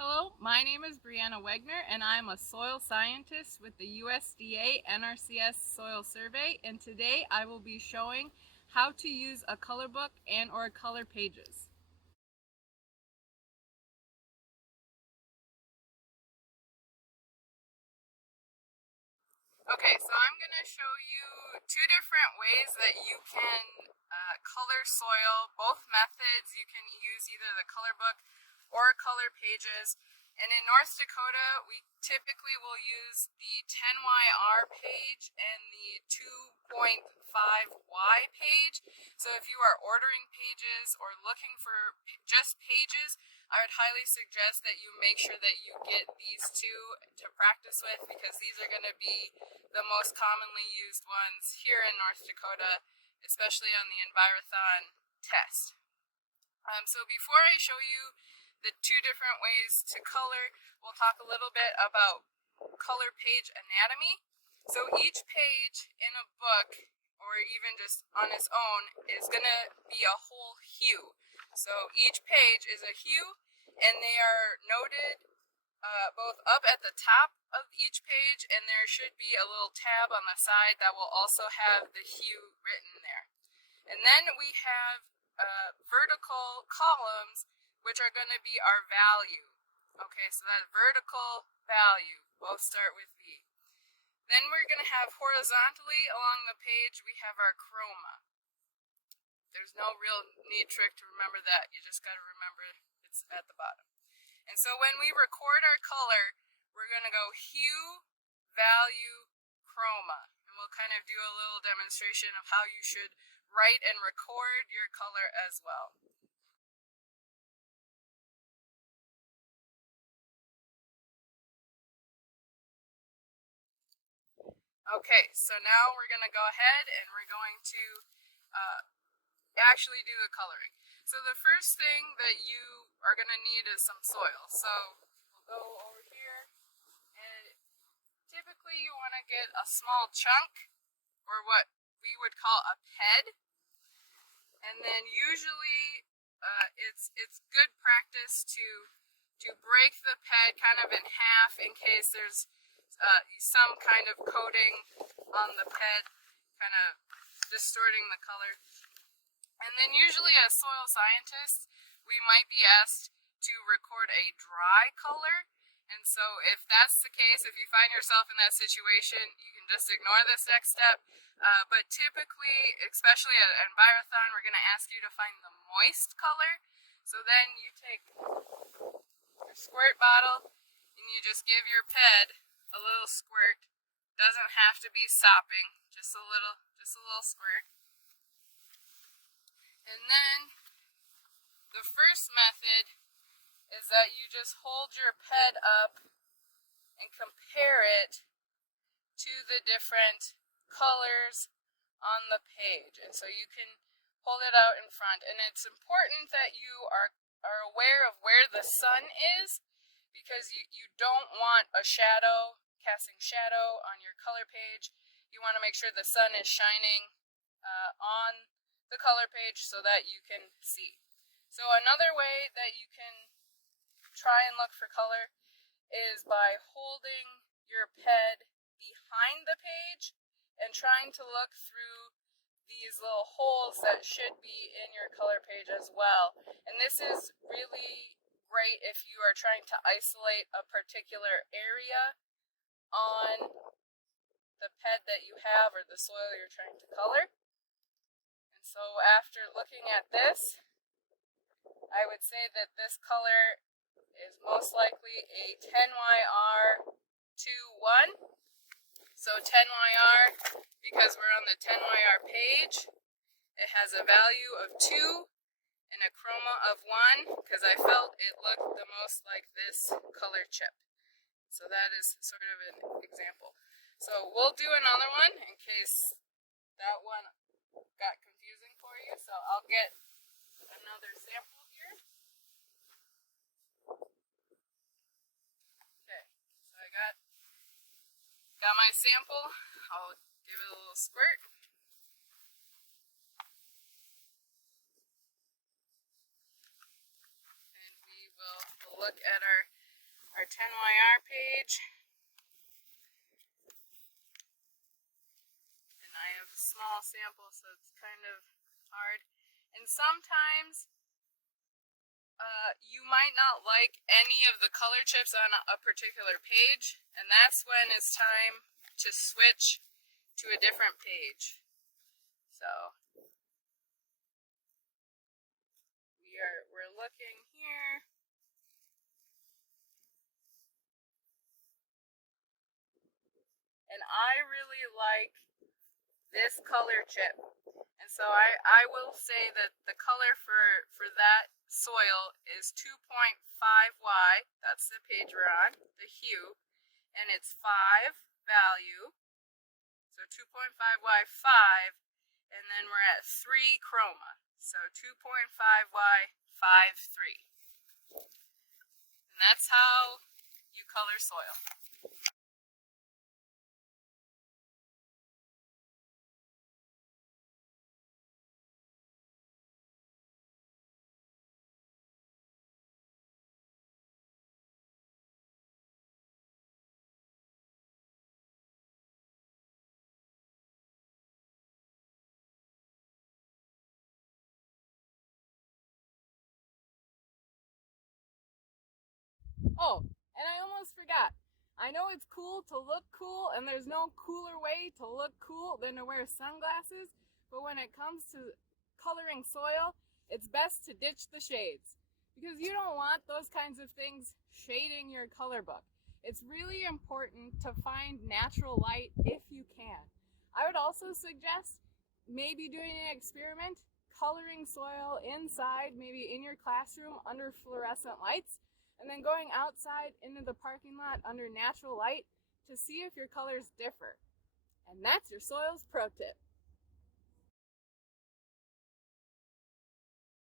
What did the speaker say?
Hello, my name is Brianna Wegner and I'm a soil scientist with the USDA NRCS Soil Survey, and today I will be showing how to use a color book and or color pages. Okay, so I'm going to show you two different ways that you can color soil. Both methods you can use either the color book or color pages. And in North Dakota, we typically will use the 10YR page and the 2.5Y page. So if you are ordering pages or looking for just pages, I would highly suggest that you make sure that you get these two to practice with, because these are going to be the most commonly used ones here in North Dakota, especially on the Envirothon test. So before I show you the two different ways to color, we'll talk a little bit about color page anatomy. So each page in a book, or even just on its own, is going to be a whole hue. So each page is a hue, and they are noted both up at the top of each page, and there should be a little tab on the side that will also have the hue written there. And then we have vertical columns, which are going to be our value. Okay, so that vertical value, both start with V. Then we're going to have horizontally along the page, we have our chroma. There's no real neat trick to remember that. You just got to remember it's at the bottom. And so when we record our color, we're going to go hue, value, chroma. And we'll kind of do a little demonstration of how you should write and record your color as well. Okay, so now we're going to go ahead and we're going to actually do the coloring. So the first thing that you are going to need is some soil. So we'll go over here, and typically you want to get a small chunk, or what we would call a ped, and then usually it's good practice to break the ped kind of in half in case there's some kind of coating on the ped, kind of distorting the color. And then usually as soil scientists, we might be asked to record a dry color. And so if that's the case, if you find yourself in that situation, you can just ignore this next step. But typically, especially at Envirothon, we're going to ask you to find the moist color. So then you take your squirt bottle and you just give your ped a little squirt. Doesn't have to be sopping, just a little squirt. And then the first method is that you just hold your ped up and compare it to the different colors on the page. And so you can hold it out in front. And it's important that you are aware of where the sun is, because you don't want a shadow, casting shadow on your color page. You want to make sure the sun is shining on the color page so that you can see. So another way that you can try and look for color is by holding your ped behind the page and trying to look through these little holes that should be in your color page as well. And this is really great if you are trying to isolate a particular area on the ped that you have or the soil you're trying to color. And so after looking at this, I would say that this color is most likely a 10YR21. So 10YR, because we're on the 10YR page, it has a value of 2 and a chroma of 1, because I felt it looked the most like this color chip. So that is sort of an example. So we'll do another one in case that one got confusing for you. So I'll get another sample here. Okay, so I got my sample. I'll give it a little squirt. And we will look at our our 10YR page. And I have a small sample, so it's kind of hard. And sometimes you might not like any of the color chips on a particular page, and that's when it's time to switch to a different page. So we're looking here. And I really like this color chip. And so I will say that the color for that soil is 2.5Y. That's the page we're on, the hue. And it's 5 value. So 2.5Y 5. And then we're at 3 chroma. So 2.5Y 5 3. And that's how you color soil. Oh, and I almost forgot. I know it's cool to look cool, and there's no cooler way to look cool than to wear sunglasses, but when it comes to coloring soil, it's best to ditch the shades, because you don't want those kinds of things shading your color book. It's really important to find natural light if you can. I would also suggest maybe doing an experiment, coloring soil inside, maybe in your classroom under fluorescent lights, and then going outside into the parking lot under natural light to see if your colors differ. And that's your soils pro tip.